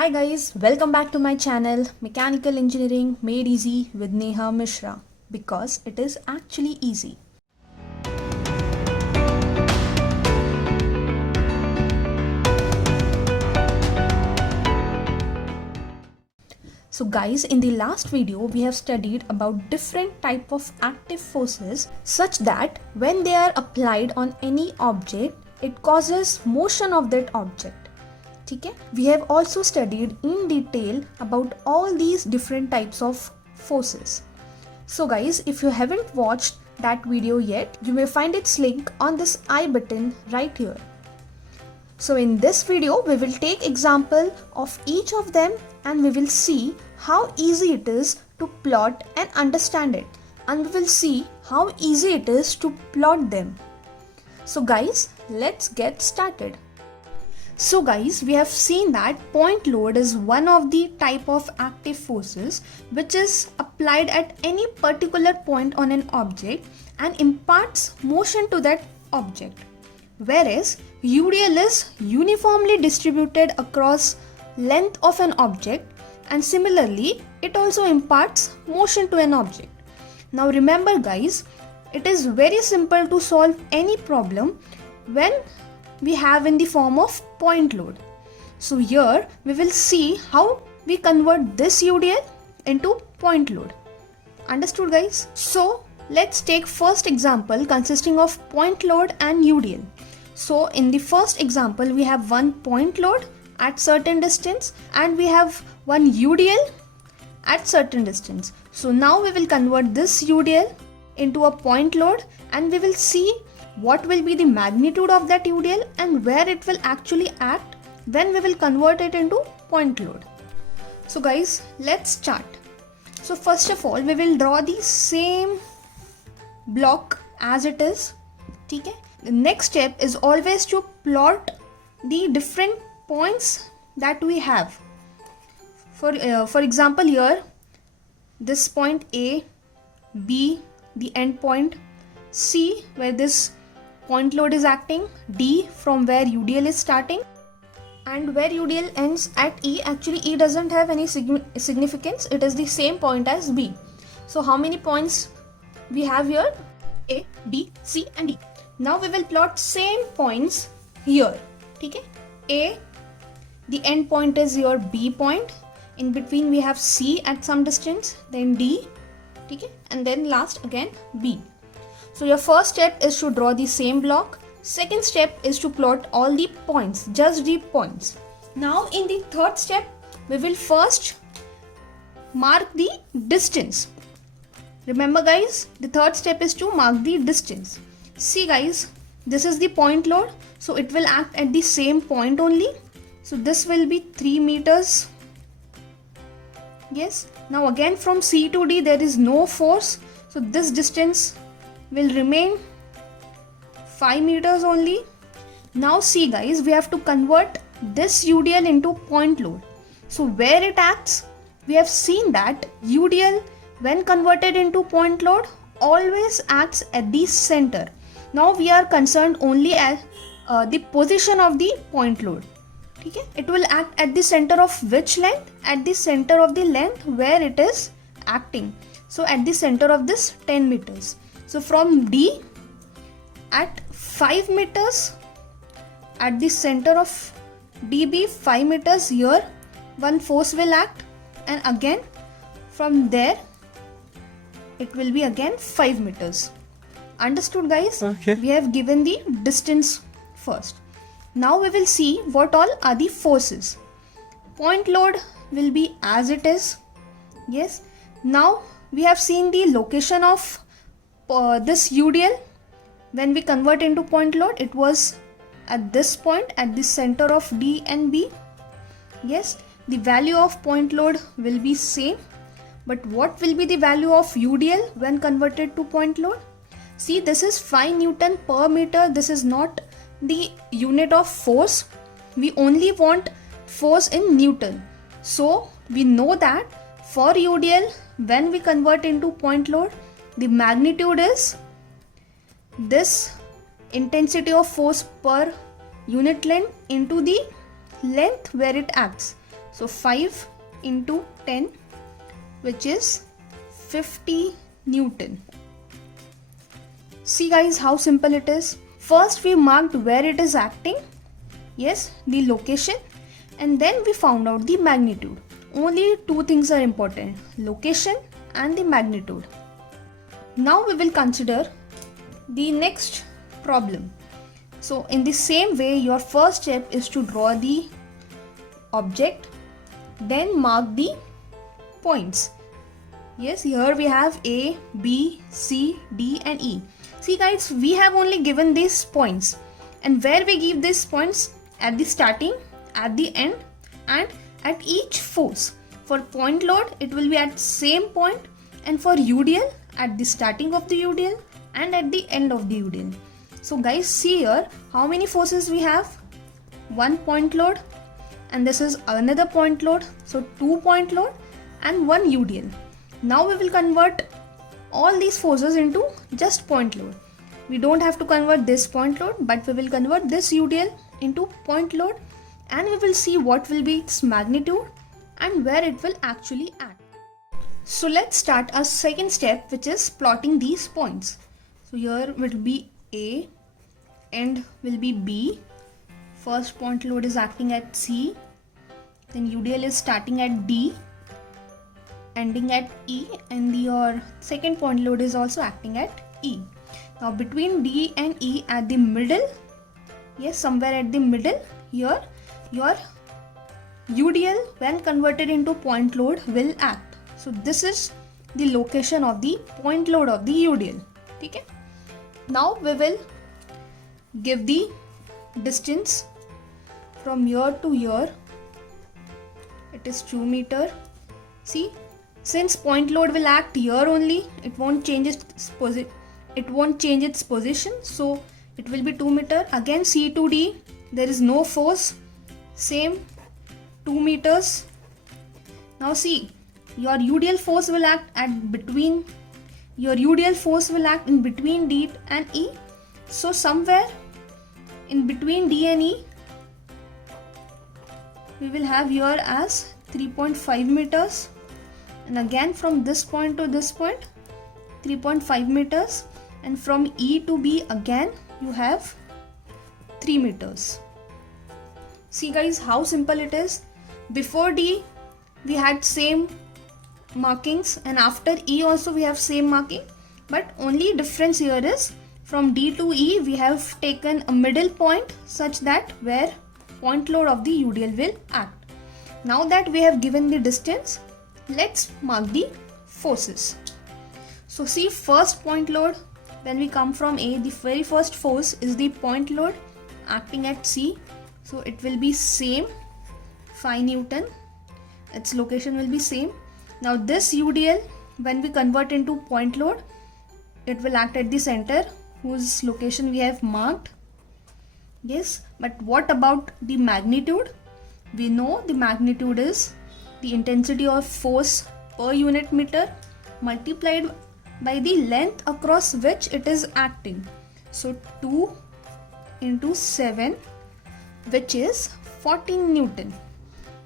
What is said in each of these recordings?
Hi guys, welcome back to my channel Mechanical Engineering Made Easy with Neha Mishra, because it is actually easy. So guys, in the last video we have studied about different type of active forces such that when they are applied on any object, it causes motion of that object. Okay? We have also studied in detail about all these different types of forces. So guys, if you haven't watched that video yet, you may find its link on this I button right here. So in this video, we will take example of each of them and we will see how easy it is to plot and understand it. And we will see how easy it is to plot them. So guys, let's get started. So guys, we have seen that point load is one of the type of active forces which is applied at any particular point on an object and imparts motion to that object. Whereas UDL is uniformly distributed across length of an object, and similarly it also imparts motion to an object. Now remember guys, it is very simple to solve any problem when we have in the form of point load. So here we will see how we convert this UDL into point load. Understood guys? So let's take first example consisting of point load and UDL. So in the first example we have one point load at certain distance and we have one UDL at certain distance. So now we will convert this UDL into a point load and we will see what will be the magnitude of that UDL and where it will actually act when we will convert it into point load. So guys, let's start. So first of all, we will draw the same block as it is. Okay? The next step is always to plot the different points that we have. For example here, this point A, B, the end point, C where this point load is acting, D from where UDL is starting, and where UDL ends at E. Actually E doesn't have any significance, it is the same point as B. So how many points we have here? A, B, C and D. Now we will plot same points here. Okay? A, the end point is your B point, in between we have C at some distance, then D, okay? And then last again B. So your first step is to draw the same block. Second step is to plot all the points, just the points. Now in the third step, we will first mark the distance. Remember guys, the third step is to mark the distance. See guys, this is the point load, so it will act at the same point only. So this will be 3 meters. Yes, now again from C to D there is no force, so this distance will remain 5 meters only. Now see guys, we have to convert this UDL into point load. So where it acts, we have seen that UDL when converted into point load always acts at the center. Now we are concerned only at the position of the point load. Okay? It will act at the center of which length? At the center of the length where it is acting. So at the center of this 10 meters. So from D at 5 meters, at the center of DB 5 meters here, one force will act, and again from there it will be again 5 meters. Understood guys? Okay. We have given the distance first. Now we will see what all are the forces. Point load will be as it is. Yes. Now we have seen the location of this UDL. When we convert into point load, it was at this point at the center of D and B. Yes, the value of point load will be same, but what will be the value of UDL when converted to point load? See, this is 5 Newton per meter. This is not the unit of force. We only want force in Newton. So we know that for UDL when we convert into point load, the magnitude is this intensity of force per unit length into the length where it acts. So 5 into 10, which is 50 Newton. See guys how simple it is. First we marked where it is acting, yes, the location, and then we found out the magnitude. Only two things are important, location and the magnitude. Now we will consider the next problem. So in the same way, your first step is to draw the object, then mark the points. Yes, here we have A, B, C, D and E. See guys, we have only given these points, and where we give these points, at the starting, at the end and at each force. For point load it will be at same point, and for UDL at the starting of the UDL and at the end of the UDL. So guys, see here how many forces we have. One point load, and this is another point load, so 2 point load and 1 UDL. Now we will convert all these forces into just point load. We don't have to convert this point load, but we will convert this UDL into point load, and we will see what will be its magnitude and where it will actually act. So let's start our second step, which is plotting these points. So here will be A, end will be B, first point load is acting at C, then UDL is starting at D, ending at E, and your second point load is also acting at E. Now between D and E at the middle, yes, somewhere at the middle, here your UDL when converted into point load will act. So this is the location of the point load of the UDL. Okay? Now we will give the distance from here to here. It is 2 meter. See, since point load will act here only, it won't change its position, so it will be 2 meter. Again C to D, there is no force, same 2 meters. Now see, your UDL force will act in between D and E. So somewhere in between D and E, we will have here as 3.5 meters, and again from this point to this point 3.5 meters, and from E to B again you have 3 meters. See guys how simple it is. Before D we had same markings, and after E also we have same marking, but only difference here is from D to E we have taken a middle point such that where point load of the UDL will act. Now that we have given the distance, let's mark the forces. So see, first point load, when we come from A, the very first force is the point load acting at C. So it will be same 5 Newton. Its location will be same. Now this UDL, when we convert into point load, it will act at the center whose location we have marked. Yes, but what about the magnitude? We know the magnitude is the intensity of force per unit meter multiplied by the length across which it is acting. So 2 into 7, which is 14 Newton.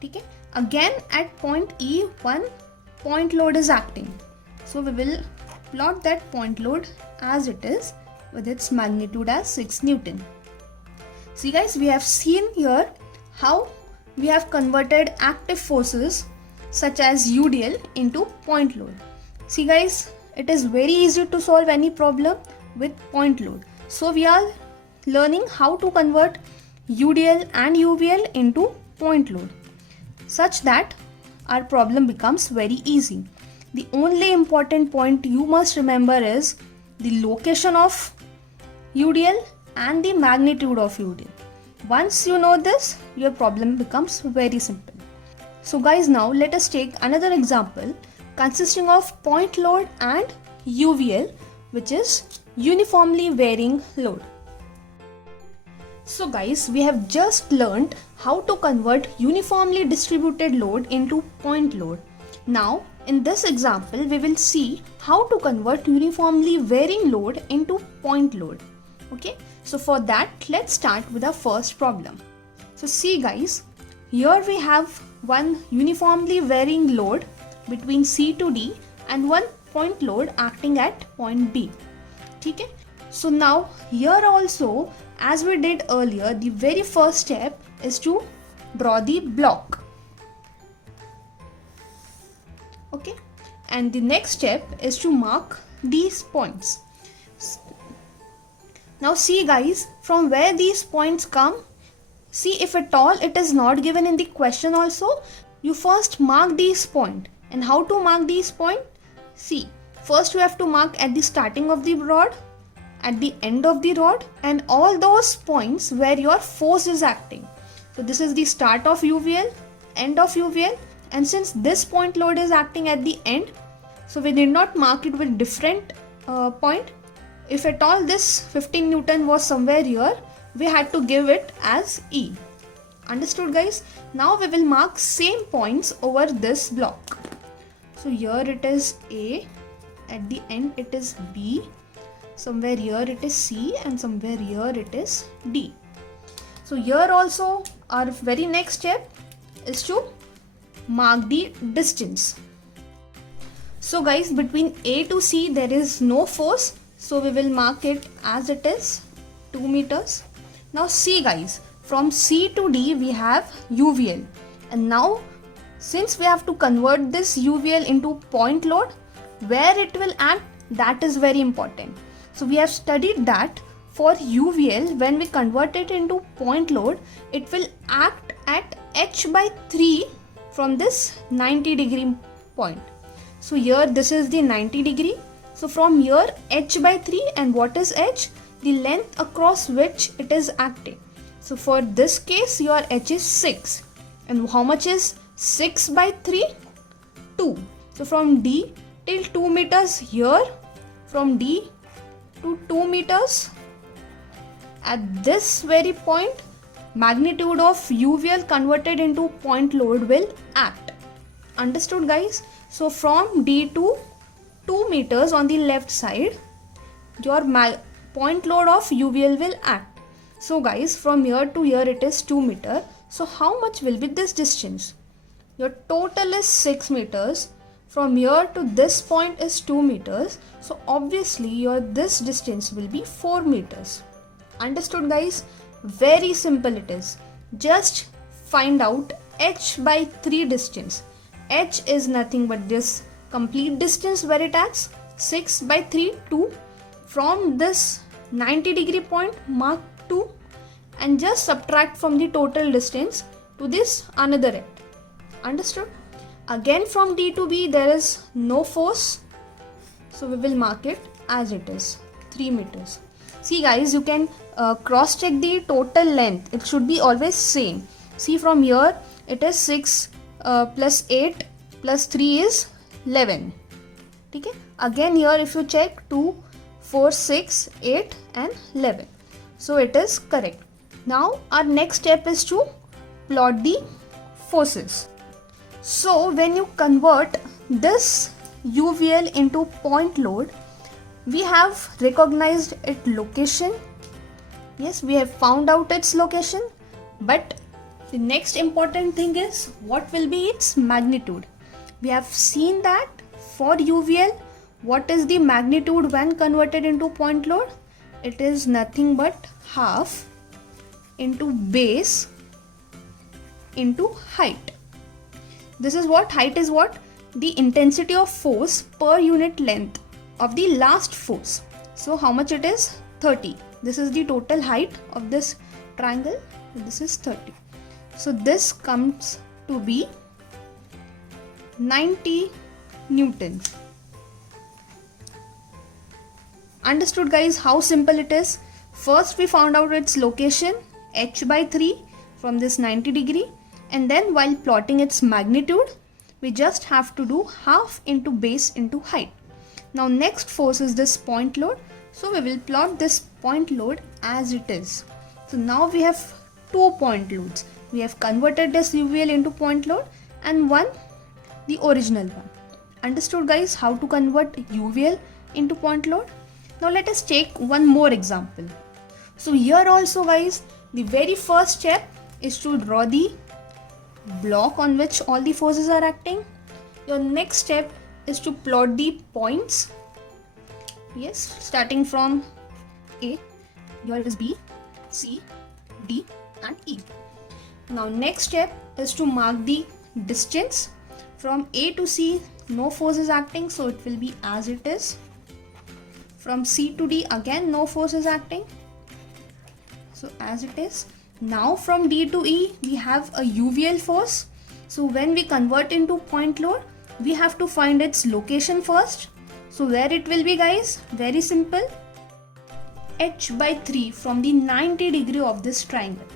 Okay? Again at point E, one point load is acting. So we will plot that point load as it is with its magnitude as 6 Newton. See guys, we have seen here how we have converted active forces such as UDL into point load. See guys, it is very easy to solve any problem with point load. So we are learning how to convert UDL and UVL into point load such that our problem becomes very easy. The only important point you must remember is the location of UDL and the magnitude of UDL. Once you know this, your problem becomes very simple. So guys, now let us take another example consisting of point load and UVL, which is uniformly varying load. So guys, we have just learned how to convert uniformly distributed load into point load. Now in this example, we will see how to convert uniformly varying load into point load. Okay, so for that, let's start with our first problem. So see guys, here we have one uniformly varying load between C to D and one point load acting at point B. Okay? So now here also, as we did earlier, the very first step is to draw the block. Okay, and the next step is to mark these points. Now see guys, from where these points come, see if at all it is not given in the question also, you first mark these points. And how to mark these points? See, first you have to mark at the starting of the rod, at the end of the rod, and all those points where your force is acting. So this is the start of UVL, end of UVL, and since this point load is acting at the end, so we did not mark it with different point. If at all this 15 Newton was somewhere here, we had to give it as E. Understood guys? Now we will mark same points over this block. So here it is A, at the end it is B, somewhere here it is C, and somewhere here it is D. So here also our very next step is to mark the distance. So guys, between A to C there is no force, so we will mark it as it is 2 meters. Now see guys, from C to D we have UVL, and now since we have to convert this UVL into point load, where it will act, that is very important. So we have studied that for UVL, when we convert it into point load, it will act at h/3 from this 90-degree point. So here this is the 90 degree. So from here h/3, and what is h? The length across which it is acting. So for this case your h is 6. And how much is 6/3? 2. So from D till 2 meters here, from D to 2 meters, at this very point, magnitude of UVL converted into point load will act. Understood guys? So from D to 2 meters on the left side, your point load of UVL will act. So guys, from here to here it is 2 meter. So how much will be this distance? Your total is 6 meters. From here to this point is 2 meters. So obviously your this distance will be 4 meters. Understood guys? Very simple it is. Just find out h/3 distance. H is nothing but this complete distance where it acts, 6/3, 2. From this 90-degree point, mark 2 and just subtract from the total distance to this another end. Understood? Again from D to B there is no force, so we will mark it as it is, 3 meters. See guys, you can cross check the total length. It should be always same. See, from here it is 6 plus 8 plus 3 is 11. Okay? Again here if you check 2, 4, 6, 8 and 11. So it is correct. Now our next step is to plot the forces. So when you convert this UVL into point load, we have recognized its location. Yes, we have found out its location, but the next important thing is what will be its magnitude. We have seen that for UVL, what is the magnitude when converted into point load? It is nothing but half into base into height. This is what height is, what? The intensity of force per unit length of the last force. So how much it is? 30. This is the total height of this triangle. This is 30. So this comes to be 90 newtons. Understood guys how simple it is? First we found out its location, h/3 from this 90 degree, and then while plotting its magnitude, we just have to do half into base into height. Now next force is this point load. So we will plot this point load as it is. So now we have 2 point loads. We have converted this UVL into point load and one the original one. Understood guys how to convert UVL into point load? Now let us take one more example. So here also guys, the very first step is to draw the block on which all the forces are acting. Your next step is to plot the points. Yes, starting from A, here it is B, C, D and E. Now next step is to mark the distance. From A to C, no force is acting, so it will be as it is. From C to D, again no force is acting, so as it is. Now from D to E, we have a UVL force. So when we convert into point load, we have to find its location first. So where it will be, guys? Very simple. H by 3 from the 90 degree of this triangle.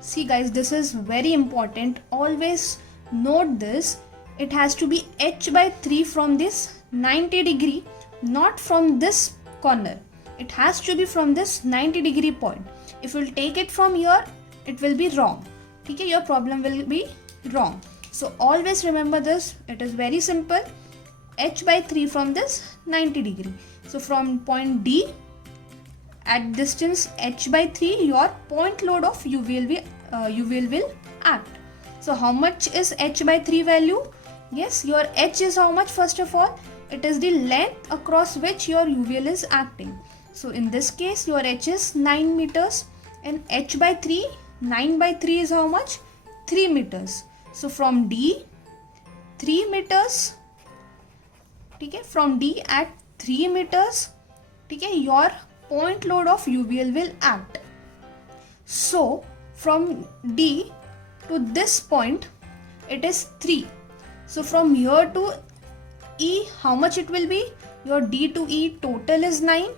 See guys, this is very important. Always note this. It has to be H by 3 from this 90 degree, not from this corner. It has to be from this 90 degree point. If you will take it from here, it will be wrong. Okay, your problem will be wrong. So always remember this. It is very simple. H by 3 from this 90 degree. So from point D, at distance H by 3, your point load of UVL will act. So how much is H by 3 value? Yes, your H is how much? First of all, it is the length across which your UVL is acting. So in this case, your H is 9 meters and H by 3, 9 by 3 is how much? 3 meters. So from D, 3 meters. Okay, from D at 3 meters, okay, your point load of UVL will act. So from D to this point, it is 3. So from here to E, how much it will be? Your D to E total is 9.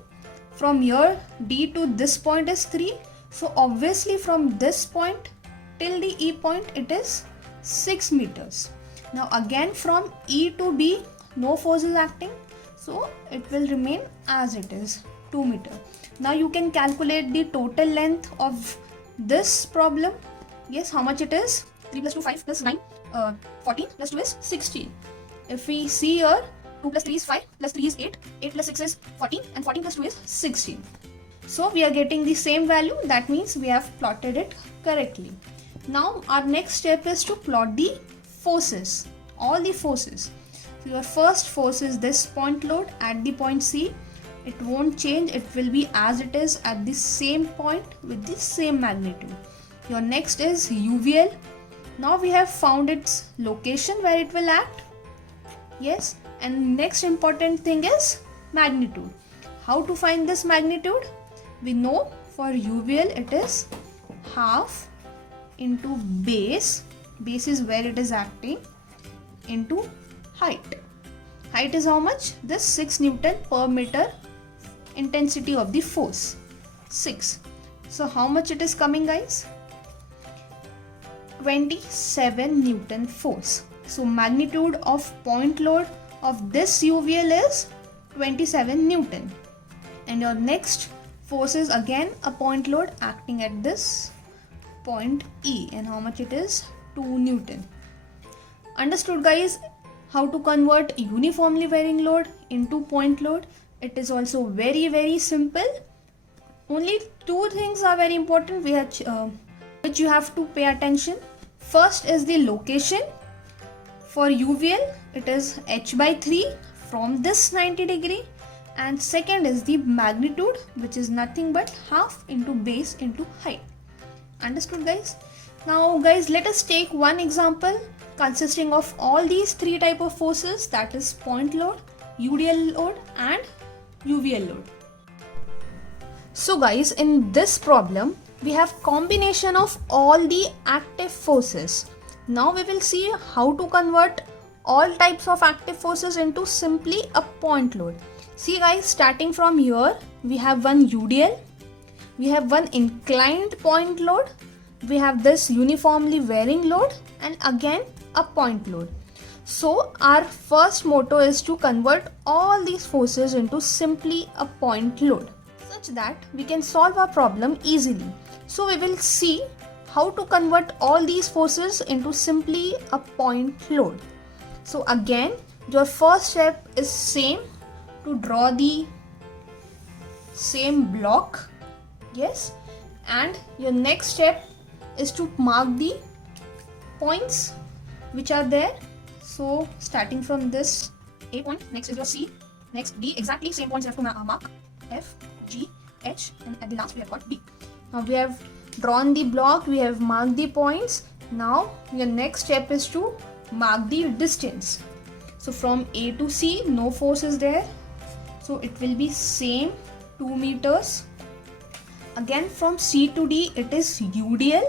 From here, D to this point is 3. So obviously from this point till the E point, it is 6 meters. Now again from E to D, no force is acting. So it will remain as it is, 2 meters. Now you can calculate the total length of this problem. Yes, how much it is? 3 plus 2, 5 plus 9, 14 plus 2 is 16. If we see here, 2 plus 3 is 5, plus 3 is 8, 8 plus 6 is 14 and 14 plus 2 is 16. So we are getting the same value. That means we have plotted it correctly. Now our next step is to plot the forces, all the forces. So your first force is this point load at the point C. It won't change, it will be as it is at the same point with the same magnitude. Your next is UVL. Now we have found its location where it will act. Yes, and next important thing is magnitude. How to find this magnitude? We know for UVL it is half into base is where it is acting, into height. Height is how much? This 6 Newton per meter intensity of the force, 6. So how much it is coming, guys? 27 Newton force. So magnitude of point load of this UVL is 27 Newton. And your next force is again a point load acting at this point E, and how much it is? 2 Newton. Understood, guys, how to convert uniformly varying load into point load? It is also very simple. Only 2 things are very important which you have to pay attention. First is the location. For UVL, it is H by 3 from this 90 degree. And second is the magnitude, which is nothing but half into base into height. Understood, guys? Now guys, let us take one example consisting of all these 3 type of forces, that is point load, UDL load and UVL load. So guys, in this problem, we have combination of all the active forces. Now we will see how to convert all types of active forces into simply a point load. See guys, starting from here, we have one UDL, we have one inclined point load, we have this uniformly varying load, and again a point load. So our first motto is to convert all these forces into simply a point load, such that we can solve our problem easily. So we will see how to convert all these forces into simply a point load. So again, your first step is same, to draw the same block. Yes, and your next step is to mark the points which are there. So starting from this A point, next is your C, next D, exactly same points you have to mark, F, G, H, and at the last we have got D. Now we have drawn the block, we have marked the points. Now your next step is to mark the distance. So from A to C, no force is there, so it will be same 2 meters. Again from C to D, it is UDL,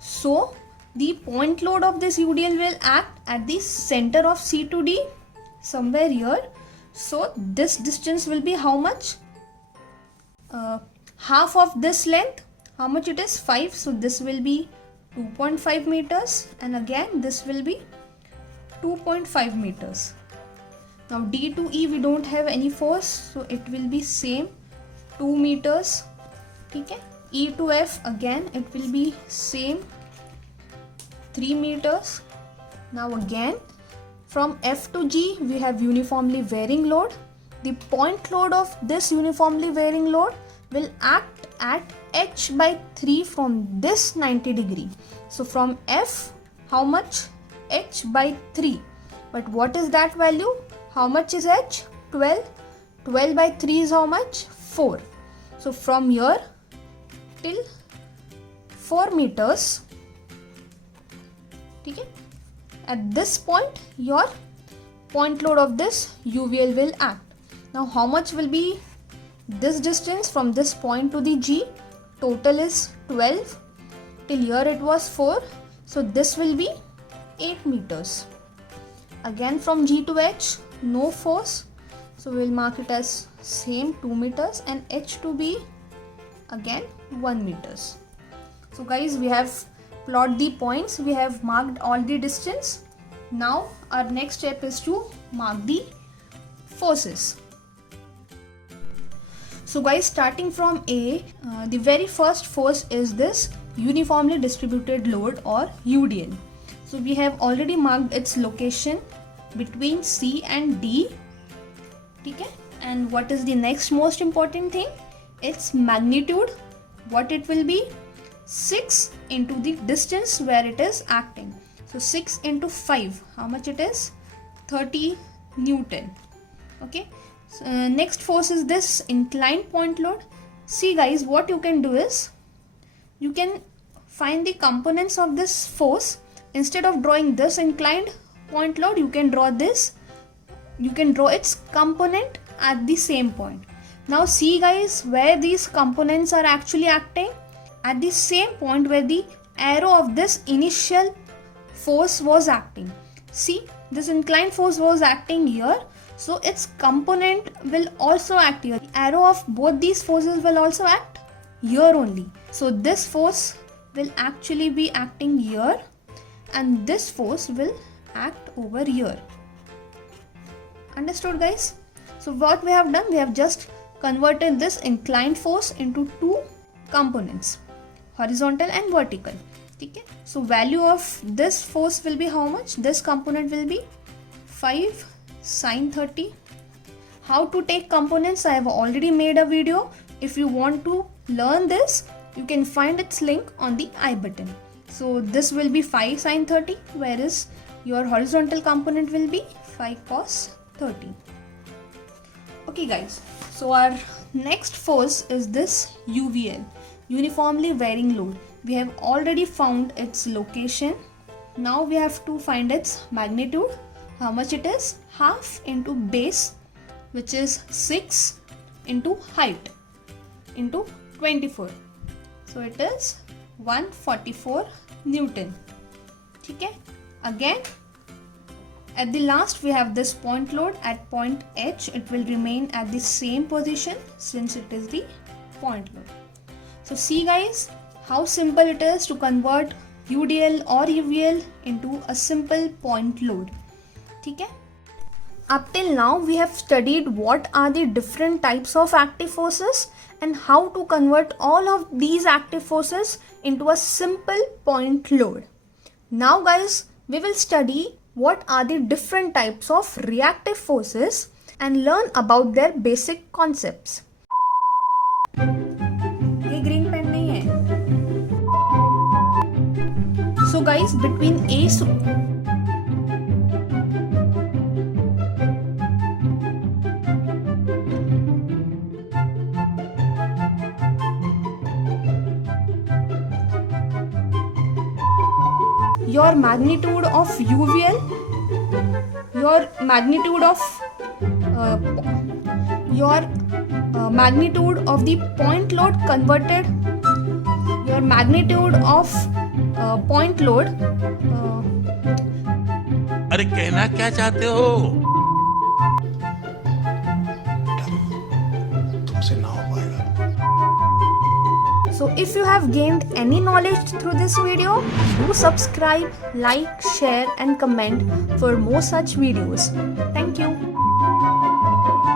so the point load of this UDL will act at the center of C to D, somewhere here. So this distance will be how much? Half of this length. How much it is? 5. So this will be 2.5 meters, and again this will be 2.5 meters. Now D to E we don't have any force, so it will be same 2 meters. Okay. E to F, again it will be same 3 meters. Now again from F to G we have uniformly varying load. The point load of this uniformly varying load will act at H by 3 from this 90 degree. So from F, how much? H by 3. But what is that value? How much is H? 12. 12 by 3 is how much? 4. So from here till 4 meters, okay, at this point your point load of this UVL will act. Now how much will be this distance from this point to the G? Total is 12. Till here it was 4. So this will be 8 meters. Again from G to H, no force. So we will mark it as same 2 meters, and H to B again 1 meters. So guys, we have plot the points, we have marked all the distance. Now our next step is to mark the forces. So guys, starting from A, the very first force is this uniformly distributed load or UDL. So we have already marked its location between C and D. Okay? And what is the next most important thing? Its magnitude. What it will be? 6 into the distance where it is acting. So 6 into 5, how much it is? 30 Newton. Okay. So, next force is this inclined point load. See guys, what you can do is you can find the components of this force. Instead of drawing this inclined point load, you can draw this. You can draw its component at the same point. Now see guys, where these components are actually acting at the same point where the arrow of this initial force was acting. See, this inclined force was acting here, so its component will also act here. The arrow of both these forces will also act here only. So this force will actually be acting here, and this force will act over here. Understood guys? So what we have done, we have just converted this inclined force into two components, horizontal and vertical. Okay? So value of this force will be how much? This component will be 5 sine 30. How to take components, I have already made a video. If you want to learn this, you can find its link on the I button. So this will be 5 sine 30, whereas your horizontal component will be 5 cos 30. Okay guys, so our next force is this UVL, uniformly varying load. We have already found its location. Now we have to find its magnitude. How much it is? Half into base, which is 6, into height into 24. So it is 144 Newton. Okay? Again, at the last we have this point load at point H. It will remain at the same position since it is the point load. So see guys, how simple it is to convert UDL or UVL into a simple point load. Okay? Up till now we have studied what are the different types of active forces and how to convert all of these active forces into a simple point load. Now guys, we will study what are the different types of reactive forces and learn about their basic concepts. ये green pen नहीं है. So guys, between A your magnitude of UVL, your magnitude of magnitude of the point load converted, your magnitude of point load. अरे कहना क्या चाहते हो? तुमसे ना हो पाएगा. So if you have gained any knowledge through this video, do subscribe, like, share and comment for more such videos. Thank you.